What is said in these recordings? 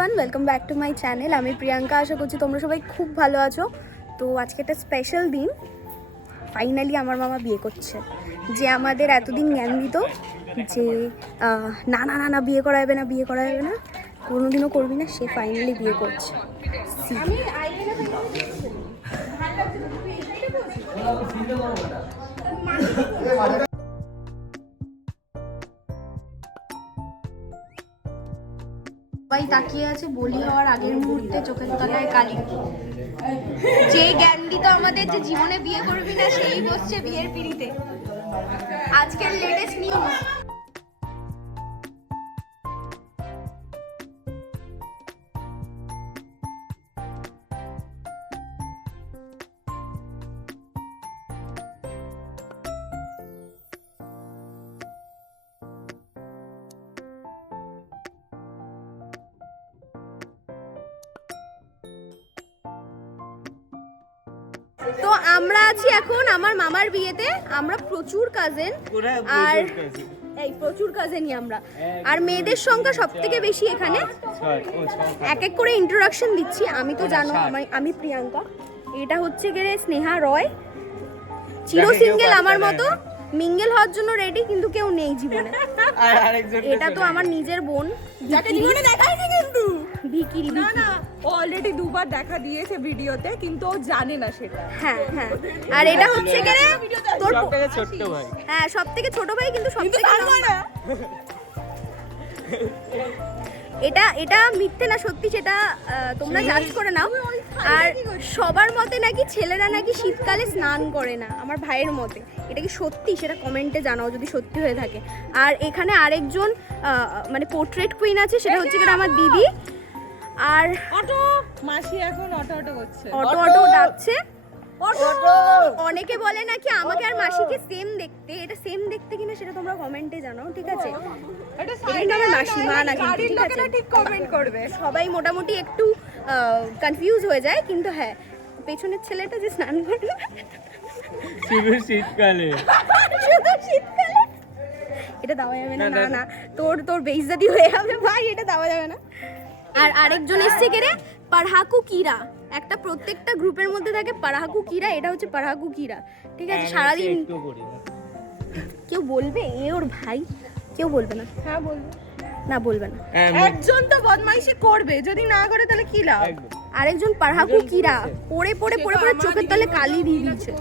Everyone, welcome back to my channel. আমি প্রিয়াঙ্কা। আশা করছি তোমরা সবাই খুব ভালো আছো। তো আজকে একটা স্পেশাল দিন, ফাইনালি আমার মামা বিয়ে করছে। যে আমাদের এতদিন জ্ঞান দিত যে না না না না বিয়ে করা যাবে না, বিয়ে করা যাবে না, কোনোদিনও করবি না, সে ফাইনালি বিয়ে করছে। সবাই তাকিয়ে আছে বলি হওয়ার আগের মুহূর্তে, চোখের তলায় কালি। যে জ্ঞান দিত আমাদের যে জীবনে বিয়ে করবি না, সেই বসছে বিয়ের পিড়িতে। আজকের লেটেস্ট নিউজ। তো আমরা আছি এখন আমার মামার বিয়েতে। আমরা প্রচুর কাজিন, আর এই প্রচুর কাজিনই আমরা। আর মেয়েদের সংখ্যা সব থেকে বেশি এখানে। এক এক করে ইন্ট্রোডাকশন দিচ্ছি। আমি তো জানো, আমি প্রিয়াঙ্কা। এটা হচ্ছে গেলে স্নেহা রয়, চির সিঙ্গেল আমার মতো, মিঙ্গেল হওয়ার জন্য রেডি, কিন্তু কেউ নেই জীবনে। এটা তো আমার নিজের বোন, যাকে জীবনে দেখাইনি কিন্তু ভিকি। না অলরেডি দুবার দেখা দিয়েছে ভিডিওতে, কিন্তু ও জানে না সেটা। হ্যাঁ হ্যাঁ। আর এটা হচ্ছে গেলে তোর সবথেকে ছোট ভাই। হ্যাঁ, সবথেকে ছোট ভাই, কিন্তু সবথেকে এটা মিথ্যে না সত্যি, সেটা তোমরা জাজ করে নাও। আর সবার মতে নাকি ছেলেরা নাকি শীতকালে স্নান করে না, আমার ভাইয়ের মতে। এটা কি সত্যি সেটা কমেন্টে জানাও যদি সত্যি হয়ে থাকে। আর এখানে আরেকজন মানে পোর্ট্রেট কুইন আছে, সেটা হচ্ছে কি আমার দিদি। আর অটো মাসি এখন অটো করছে, অটো ডাকছে। অনেকে বলে নাকি আমাকে আর মাসিকে সেম দেখতে। এটা সেম দেখতে কিনা সেটা তোমরা কমেন্টে জানাও, ঠিক আছে? এটা আমার মাসিমা নাকি, ঠিক আছে? ঠিক কমেন্ট করবে। সবাই মোটামুটি একটু কনফিউজ হয়ে যায়, কিন্তু হ্যাঁ, পেছনের ছেলেটা যে স্নান করে শুধু শীতকালে, শুধু শীতকালে, এটা দেওয়া যাবে না। না না, তোর বেইজ্জতি হয়ে যাবে ভাই, এটা দেওয়া যাবে না। আর আরেকজন এসছে কেরে পারহাকু কিরা। একটা প্রত্যেকটা গ্রুপের মধ্যে থাকে পারহাকু কিরা, এটা হচ্ছে পারহাকু কিরা, ঠিক আছে? সারাদিন কেউ বলবে এ ওর ভাই, কেউ বলবে না। হ্যাঁ বলবো না, বলবে না। একজন তো বদমাইশি করবে, যদি না করে তাহলে কি লাভ? আরেকজন পারহাকু কিরা পড়ে পড়ে পড়ে পড়ে চোখের তলে কালি দিয়ে দিয়েছে।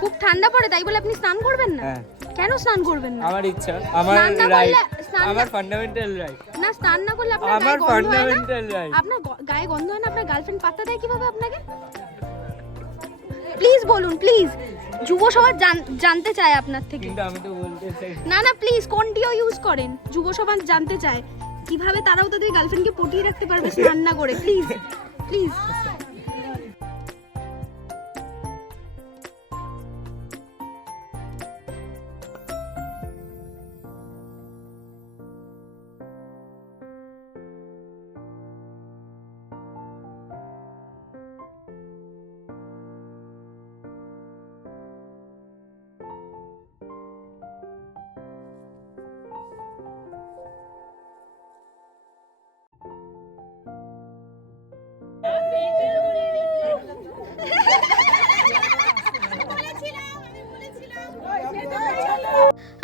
খুব ঠান্ডা পড়ে, তাই বলে আপনি স্নান করবেন না? কেন স্নান করবেন না? আমার ইচ্ছা, আমার রাইট, আমার ফান্ডামেন্টাল রাইট। না, স্নান না করলে আপনার আমার ফান্ডামেন্টাল রাইট। আপনার গায়ে গন্ধ হয় না? আপনার গার্লফ্রেন্ড পাত্তা দেয় কিভাবে আপনাকে? প্লিজ বলুন, প্লিজ। যুব সমাজ জানতে চায় আপনার থেকে। কিন্তু আমি তো বলতে চাই না না, প্লিজ কোনটিও ইউজ করেন। যুব সমাজ জানতে চায় কিভাবে তারাও তাদের গার্লফ্রেন্ডকে পটিয়ে রাখতে পারবে স্নান না করে। Please please.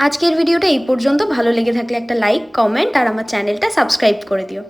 আজকের ভিডিওটা এই পর্যন্ত। ভালো লেগে থাকলে একটা লাইক, কমেন্ট আর আমার চ্যানেলটা সাবস্ক্রাইব করে দিও।